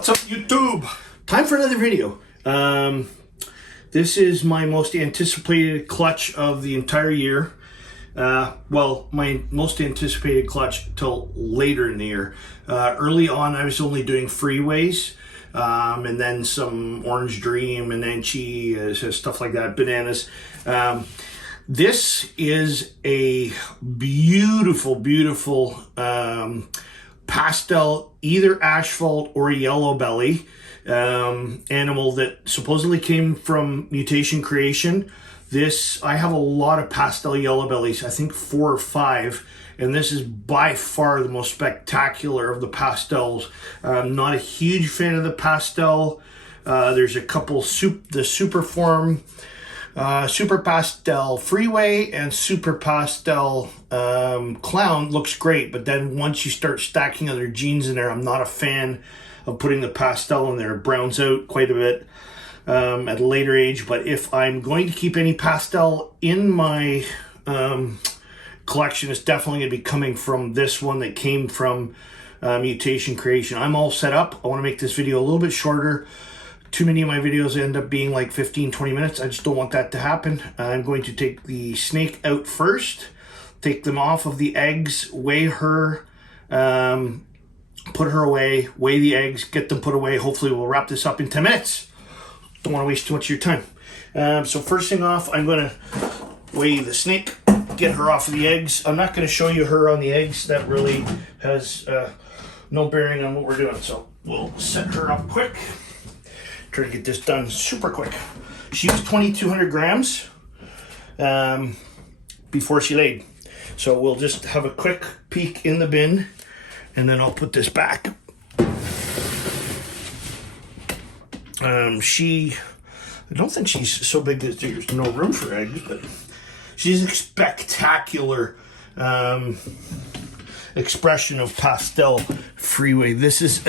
What's up, YouTube? Time for another video. This is my most anticipated clutch of the entire year. Well, my most anticipated clutch till later in the year. Early on, I was only doing freeways, and then some Orange Dream and Enchi, stuff like that, bananas. This is a beautiful, beautiful pastel, either asphalt or yellow belly animal that supposedly came from Mutation Creation. This, I have a lot of pastel yellow bellies, I think 4 or 5, and this is by far the most spectacular of the pastels. I'm not a huge fan of the pastel. There's a couple, the Superform, Super Pastel Freeway and Super Pastel Clown looks great, but then once you start stacking other genes in there, I'm not a fan of putting the pastel in there. It browns out quite a bit at a later age. But if I'm going to keep any pastel in my collection, it's definitely going to be coming from this one that came from Mutation Creation. I'm all set up. I want to make this video a little bit shorter. Too many of my videos end up being like 15-20 minutes. I just don't want that to happen. I'm going to take the snake out first, take them off of the eggs, weigh her, put her away, weigh the eggs, get them put away. Hopefully we'll wrap this up in 10 minutes. Don't want to waste too much of your time. So first thing off, I'm going to weigh the snake, get her off of the eggs. I'm not going to show you her on the eggs. That really has no bearing on what we're doing. So we'll set her up quick. Try to get this done super quick. She was 2,200 grams before she laid. So we'll just have a quick peek in the bin, and then I'll put this back. I don't think she's so big that there's no room for eggs, but she's a spectacular expression of Pastel Freeway. This is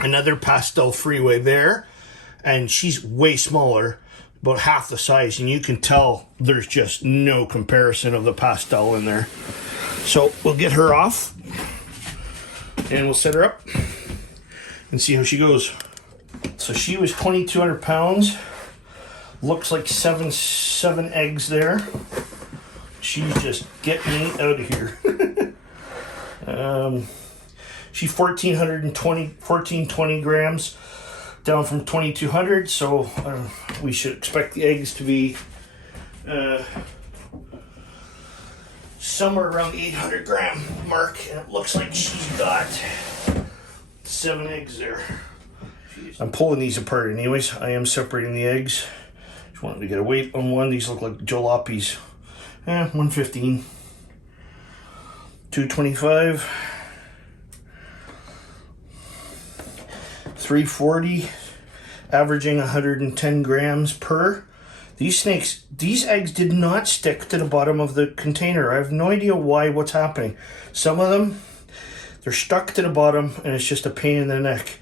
another Pastel Freeway there, and she's way smaller, about half the size, and you can tell there's just no comparison of the pastel in there. So we'll get her off and we'll set her up and see how she goes. So she was 2,200 pounds. Looks like seven eggs there. She's just getting me out of here. She's 1,420 grams, down from 2,200. So we should expect the eggs to be somewhere around the 800 gram mark. And it looks like she's got 7 eggs there. I'm pulling these apart anyways. I am separating the eggs. Just wanted to get a weight on one. These look like jalopies. 115, 225, 340, averaging 110 grams per. These eggs did not stick to the bottom of the container. I have no idea why, what's happening. Some of them, they're stuck to the bottom and it's just a pain in the neck.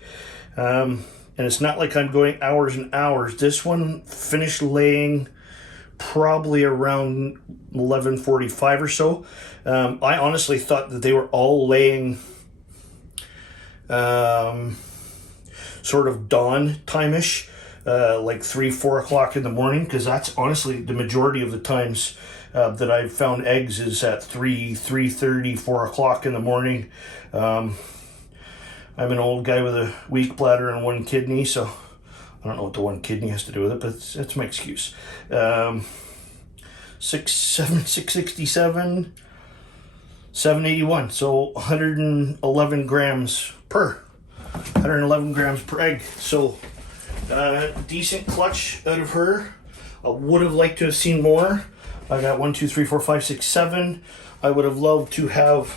And it's not like I'm going hours and hours. This one finished laying probably around 11:45 or so. I honestly thought that they were all laying sort of dawn time-ish, like 3-4 o'clock in the morning, because that's honestly the majority of the times that I've found eggs is at 3:30, 4 o'clock in the morning. I'm an old guy with a weak bladder and 1 kidney, so I don't know what the 1 kidney has to do with it, but it's my excuse. 667, 781, so 111 grams per. 111 grams per egg. So decent clutch out of her. I would have liked to have seen more. I got 1, 2, 3, 4, 5, 6, 7. I would have loved to have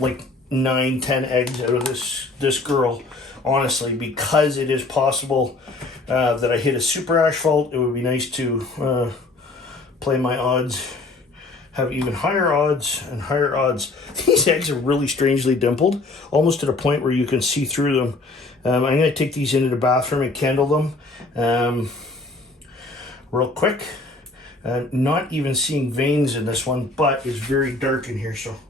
like 9, 10 eggs out of this girl, honestly, because it is possible that I hit a super asphalt. It would be nice to play my odds, have even higher odds and higher odds. These eggs are really strangely dimpled, almost to the point where you can see through them. I'm going to take these into the bathroom and candle them real quick. Not even seeing veins in this one, but it's very dark in here, so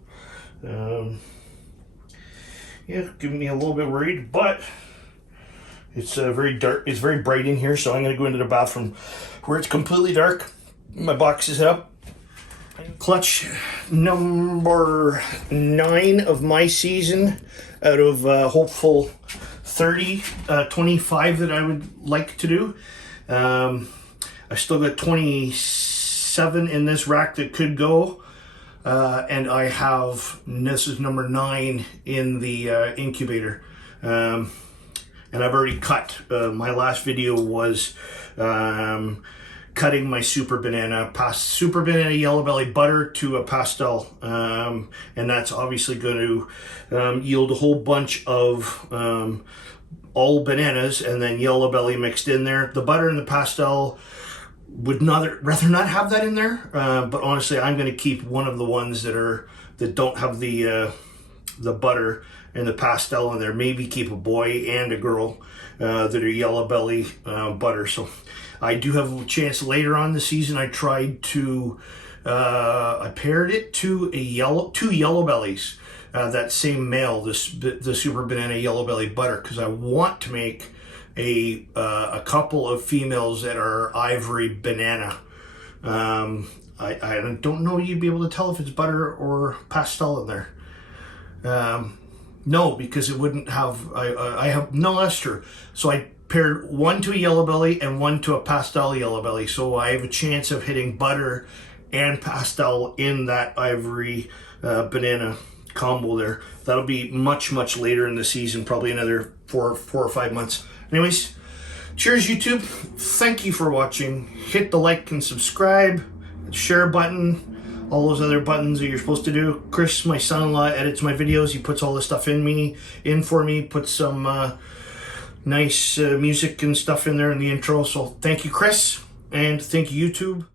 Yeah, giving me a little bit worried, but it's very dark. It's very bright in here, so I'm going to go into the bathroom where it's completely dark. My box is up. Clutch number 9 of my season out of hopeful 30, 25 that I would like to do. I still got 27 in this rack that could go. And I have, this is number 9 in the incubator. And I've already cut. My last video was cutting my Super Banana Yellow Belly butter to a pastel. And that's obviously going to yield a whole bunch of all bananas and then Yellow Belly mixed in there. The butter and the pastel would rather not have that in there, but honestly, I'm going to keep one of the ones that don't have the butter and the pastel in there. Maybe keep a boy and a girl that are Yellow Belly butter. So I do have a chance later on the season. I tried to I paired it to two Yellow Bellies, that same male, the Super Banana Yellow Belly butter, because I want to make a couple of females that are ivory banana. I don't know you'd be able to tell if it's butter or pastel in there. No, because it wouldn't have, I have, no, that's true. So I paired one to a Yellow Belly and one to a pastel Yellow Belly. So I have a chance of hitting butter and pastel in that ivory banana combo there. That'll be much later in the season, probably another four or 5 months. Anyways, cheers YouTube. Thank you for watching. Hit the like and subscribe, share button, all those other buttons that you're supposed to do. Chris, my son-in-law, edits my videos. He puts all this stuff in for me, puts some nice music and stuff in there in the intro. So thank you, Chris, and thank you, YouTube.